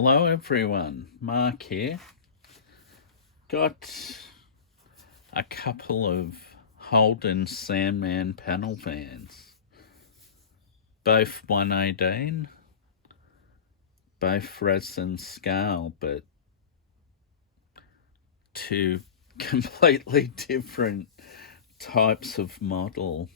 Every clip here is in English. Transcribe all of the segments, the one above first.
Hello everyone, Mark here. Got a couple of Holden Sandman panel vans. Both 118, both Resin scale, but two completely different types of model.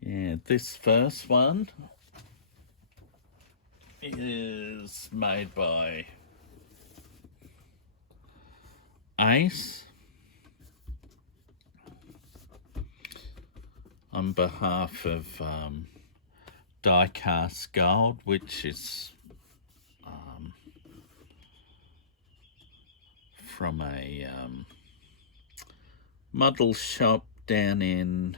Yeah, this first one is made by Ace on behalf of Diecast Gold, which is from a model shop down in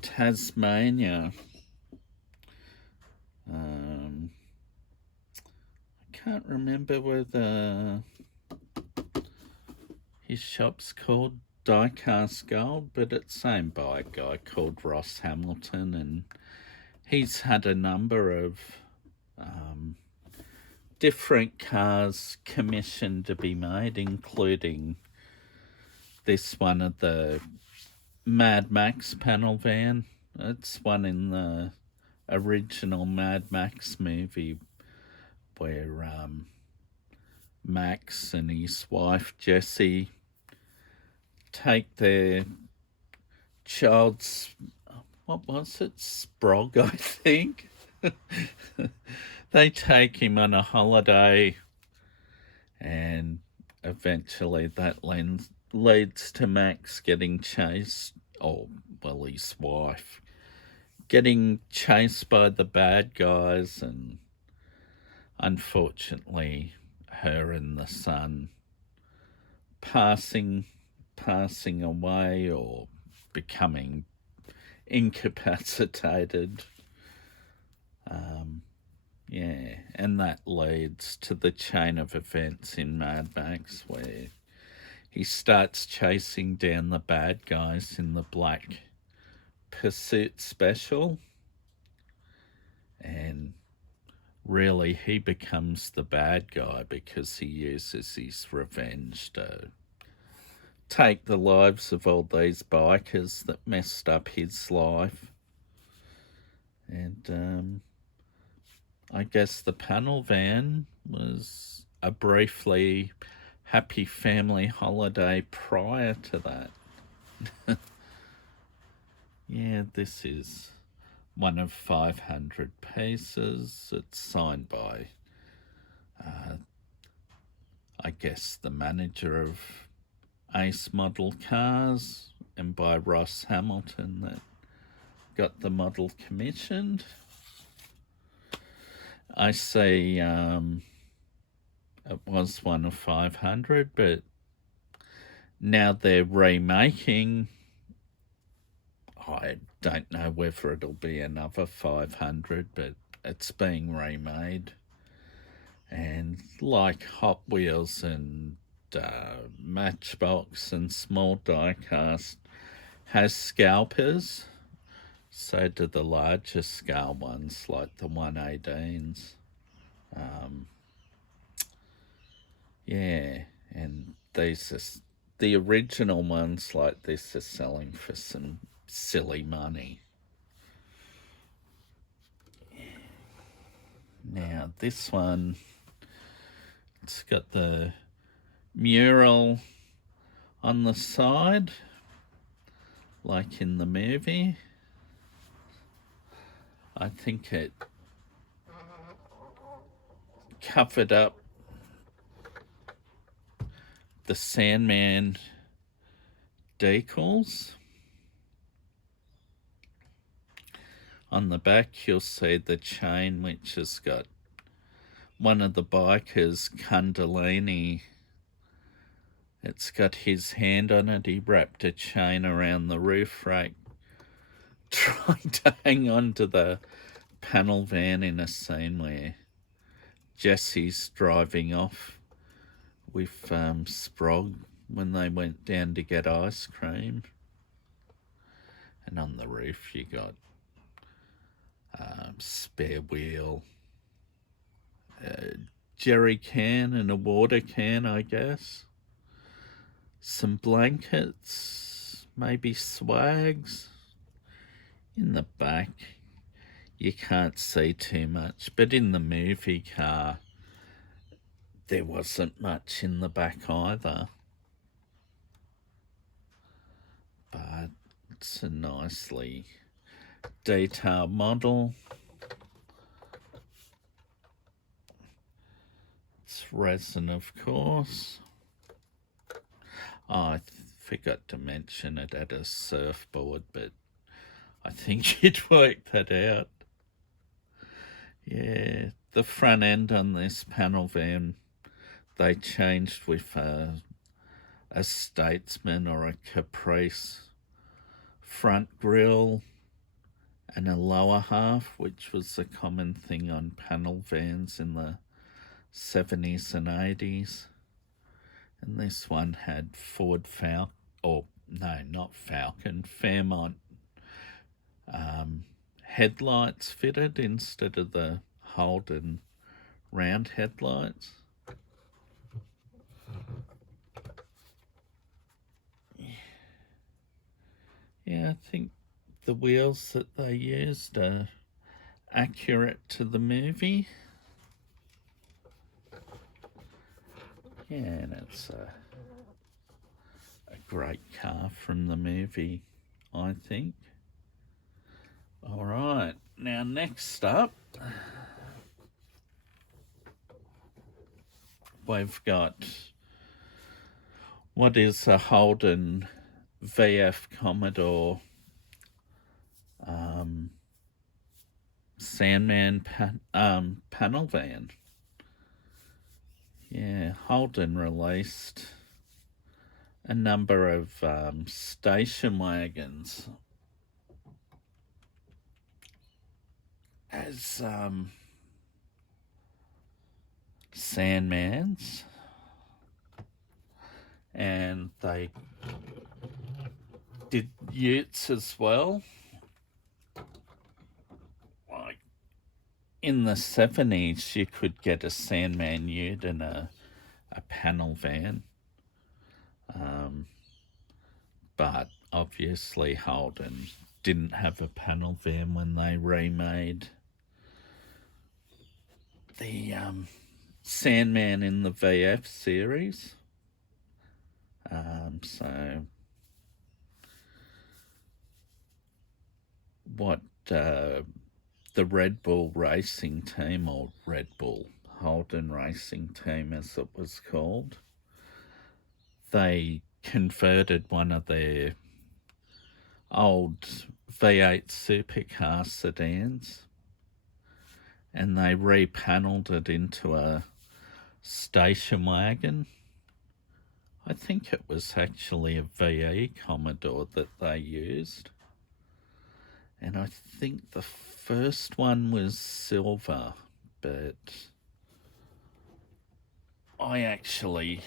Tasmania. I can't remember whether his shop's called Diecast Gold, but it's owned by a guy called Ross Hamilton, and he's had a number of different cars commissioned to be made, including this one of the Mad Max panel van. It's one in the original Mad Max movie where Max and his wife Jessie take their child's, what was it, Sprog, I think. They take him on a holiday, and eventually that leads to Max getting chased, his wife getting chased by the bad guys, and unfortunately her and the son passing away or becoming incapacitated. And that leads to the chain of events in Mad Max where he starts chasing down the bad guys in the Black Pursuit special, and really he becomes the bad guy because he uses his revenge to take the lives of all these bikers that messed up his life. And I guess the panel van was a briefly happy family holiday prior to that. Yeah, this is one of 500 pieces. It's signed by, I guess, the manager of Ace Model Cars, and by Ross Hamilton that got the model commissioned. I see it was one of 500, but now they're remaking. I don't know whether it'll be another 500, but it's being remade. And like Hot Wheels and Matchbox and Small Diecast has scalpers, so do the larger scale ones like the 118s. And these are the original ones like this are selling for some silly money. Now this one, it's got the mural on the side like in the movie. I think it covered up the Sandman decals. On the back you'll see the chain, which has got one of the bikers, Kundalini. It's got his hand on it. He wrapped a chain around the roof rake, trying to hang on to the panel van in a scene where Jesse's driving off with Sprog when they went down to get ice cream. And And on the roof you got spare wheel, jerry can and a water can, I guess. Some blankets, maybe swags. In the back, you can't see too much, but in the movie car, there wasn't much in the back either. But it's a nicely detailed model. It's resin, of course. Oh, I forgot to mention it had a surfboard, but I think you'd worked that out. Yeah, the front end on this panel van, they changed with a Statesman or a Caprice front grille and a lower half, which was a common thing on panel vans in the 70s and 80s. And this one had Ford Falcon, or no, not Falcon, Fairmont headlights fitted instead of the Holden round headlights. Yeah, I think the wheels that they used are accurate to the movie. Yeah, and it's a great car from the movie, I think. All right, now next up, we've got what is a Holden VF Commodore Sandman panel van. Yeah, Holden released a number of station wagons as Sandmans, and they did utes as well. Like in the 70s, you could get a Sandman ute and a panel van. But obviously Holden didn't have a panel van when they remade the Sandman in the VF series. So what the Red Bull racing team, or Red Bull Holden racing team as it was called, they converted one of their old V8 supercar sedans and they repanelled it into a station wagon. I think it was actually a VE Commodore that they used. And I think the first one was silver, but I actually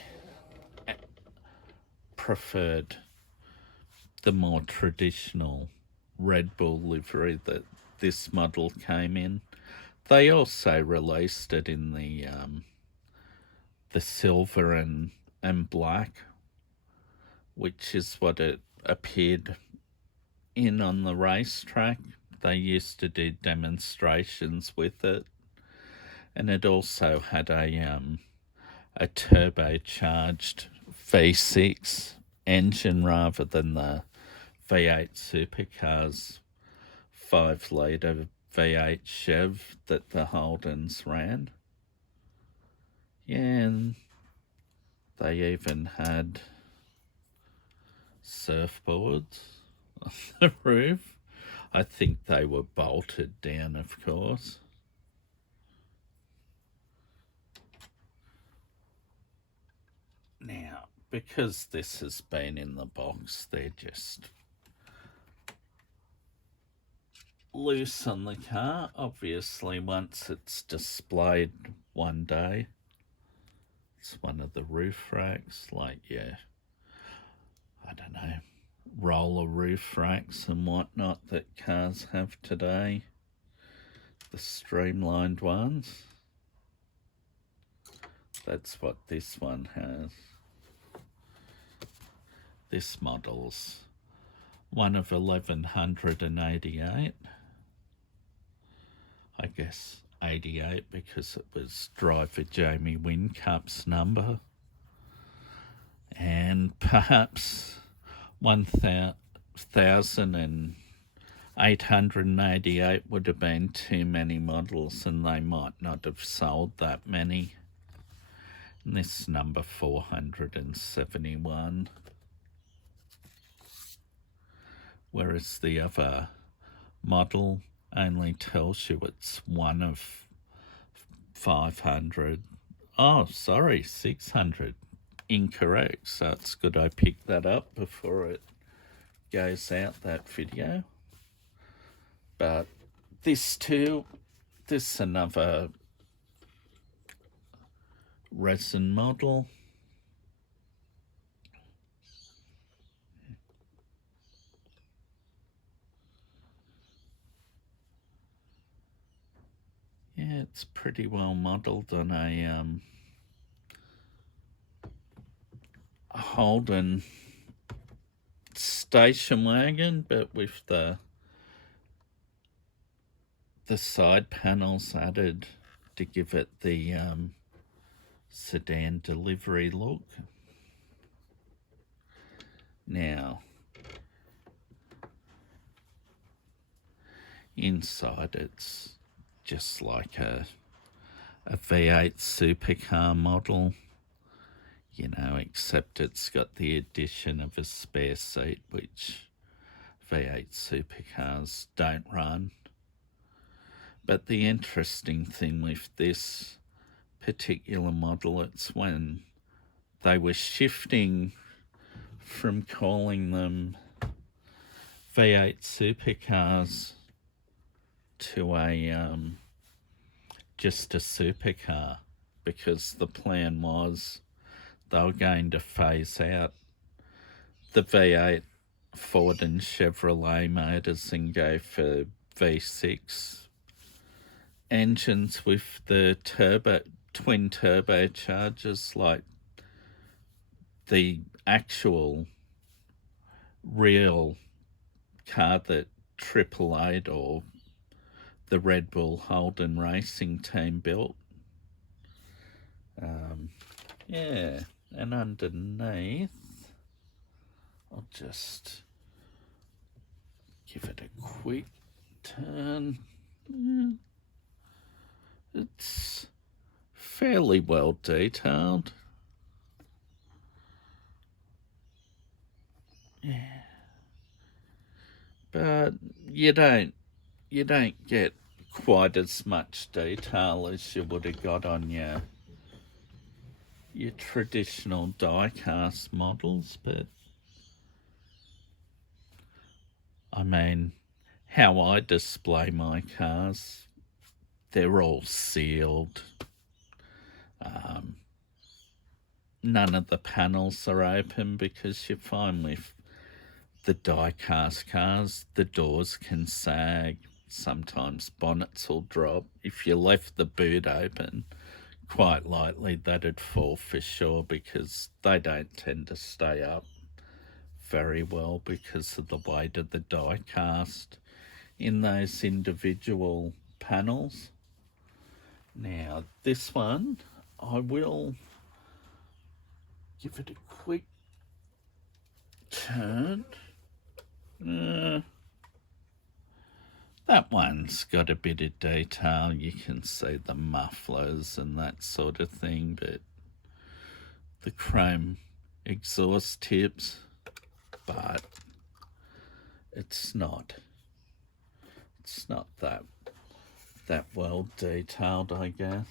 preferred the more traditional Red Bull livery that this model came in. They also released it in the silver and black, which is what it appeared in on the racetrack. They used to do demonstrations with it, and it also had a turbocharged V6 engine rather than the V8 supercars 5-litre V8 Chev that the Holdens ran. Yeah, and they even had surfboards on the roof. I think they were bolted down, of course. Now, because this has been in the box, they're just loose on the car. Obviously, once it's displayed one day, it's one of the roof racks, like, yeah, I don't know, roller roof racks and whatnot that cars have today, the streamlined ones. That's what this one has. This model's one of 1188. I guess 88 because it was driver Jamie Wincup's number. And perhaps 1,888 would have been too many models and they might not have sold that many. And this number 471. Whereas the other model only tells you it's one of 500. Oh, sorry, 600. Incorrect. So it's good I picked that up before it goes out, that video. But this too, this is another resin model. Yeah, it's pretty well modelled on a Holden station wagon, but with the side panels added to give it the sedan delivery look. Now, inside it's just like a V8 supercar model, you know, except it's got the addition of a spare seat, which V8 supercars don't run. But the interesting thing with this particular model, it's when they were shifting from calling them V8 supercars to a just a supercar, because the plan was they were going to phase out the V8 Ford and Chevrolet motors and go for V6 engines with the twin turbochargers, like the actual real car that Triple Eight or the Red Bull Holden racing team built. Yeah, and underneath, I'll just give it a quick turn. Yeah. It's fairly well detailed. Yeah. But you don't get quite as much detail as you would have got on your traditional die-cast models, but I mean, how I display my cars, they're all sealed. None of the panels are open, because you find with the die-cast cars, the doors can sag. Sometimes bonnets will drop. If you left the boot open, quite likely that'd fall for sure, because they don't tend to stay up very well because of the weight of the die cast in those individual panels. Now this one, I will give it a quick turn. That one's got a bit of detail. You can see the mufflers and that sort of thing, but the chrome exhaust tips, but it's not that well detailed, I guess.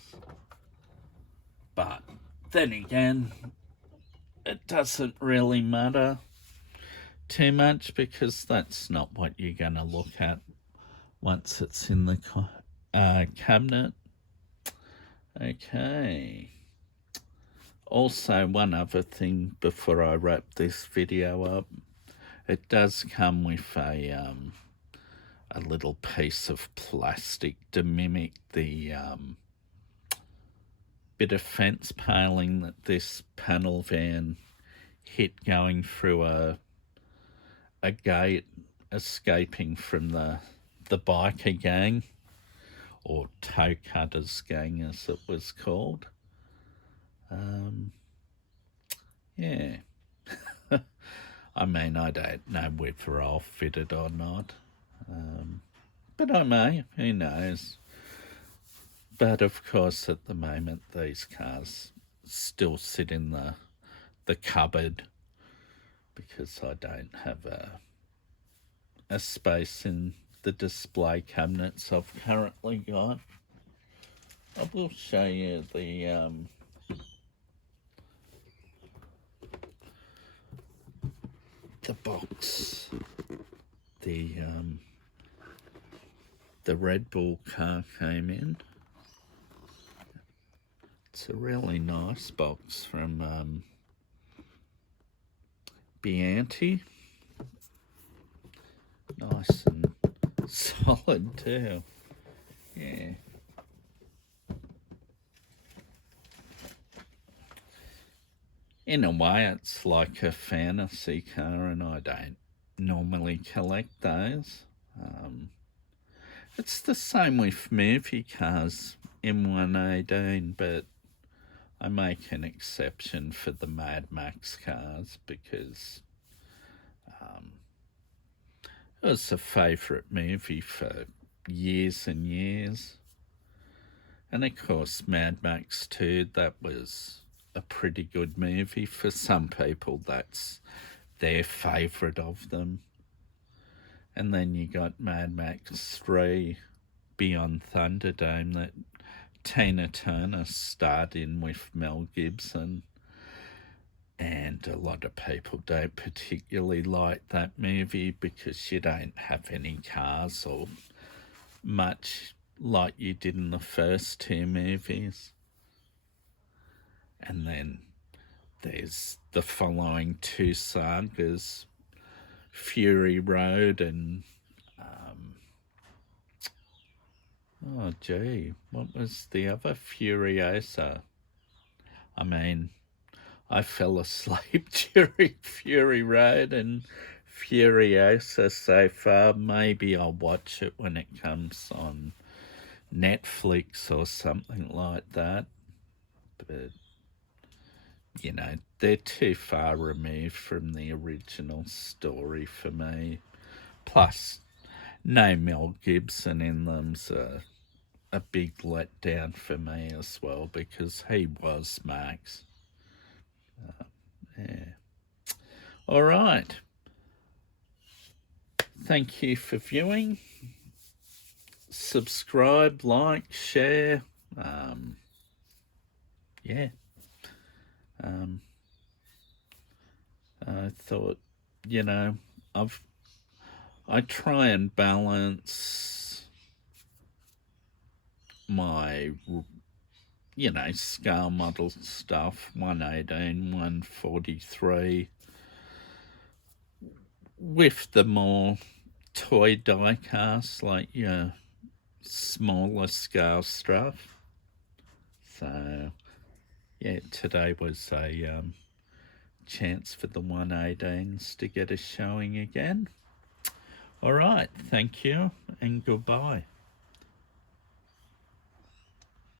But then again, it doesn't really matter too much, because that's not what you're going to look at once it's in the cabinet. Okay. Also, one other thing before I wrap this video up, It does come with a little piece of plastic to mimic the bit of fence paling that this panel van hit going through a gate, escaping from the biker gang, or toe cutters gang as it was called. Yeah. I mean, I don't know whether I'll fit it or not. But I may, who knows. But of course, at the moment, these cars still sit in the cupboard because I don't have a space in the display cabinets I've currently got. I will show you the box the Red Bull car came in. It's a really nice box from Biante. Nice and solid too. Yeah. In a way, it's like a fantasy car, and I don't normally collect those. It's the same with movie cars, M118, but I make an exception for the Mad Max cars because it was a favourite movie for years and years. And of course, Mad Max 2, that was a pretty good movie. For some people, that's their favourite of them. And then you got Mad Max 3, Beyond Thunderdome, that Tina Turner starred in with Mel Gibson. And a lot of people don't particularly like that movie because you don't have any cars or much like you did in the first two movies. And then there's the following two sagas, Fury Road and what was the other? Furiosa. I mean, I fell asleep during Fury Road and Furiosa so far. Maybe I'll watch it when it comes on Netflix or something like that. But, you know, they're too far removed from the original story for me. Plus, no Mel Gibson in them's a big letdown for me as well because he was Max. Yeah. All right. Thank you for viewing. Subscribe, like, share. Yeah. I thought, you know, I try and balance my, you know, scale model stuff, 118, 143, with the more toy die-cast, like your smaller scale stuff. So, yeah, today was a chance for the 118s to get a showing again. All right, thank you and goodbye.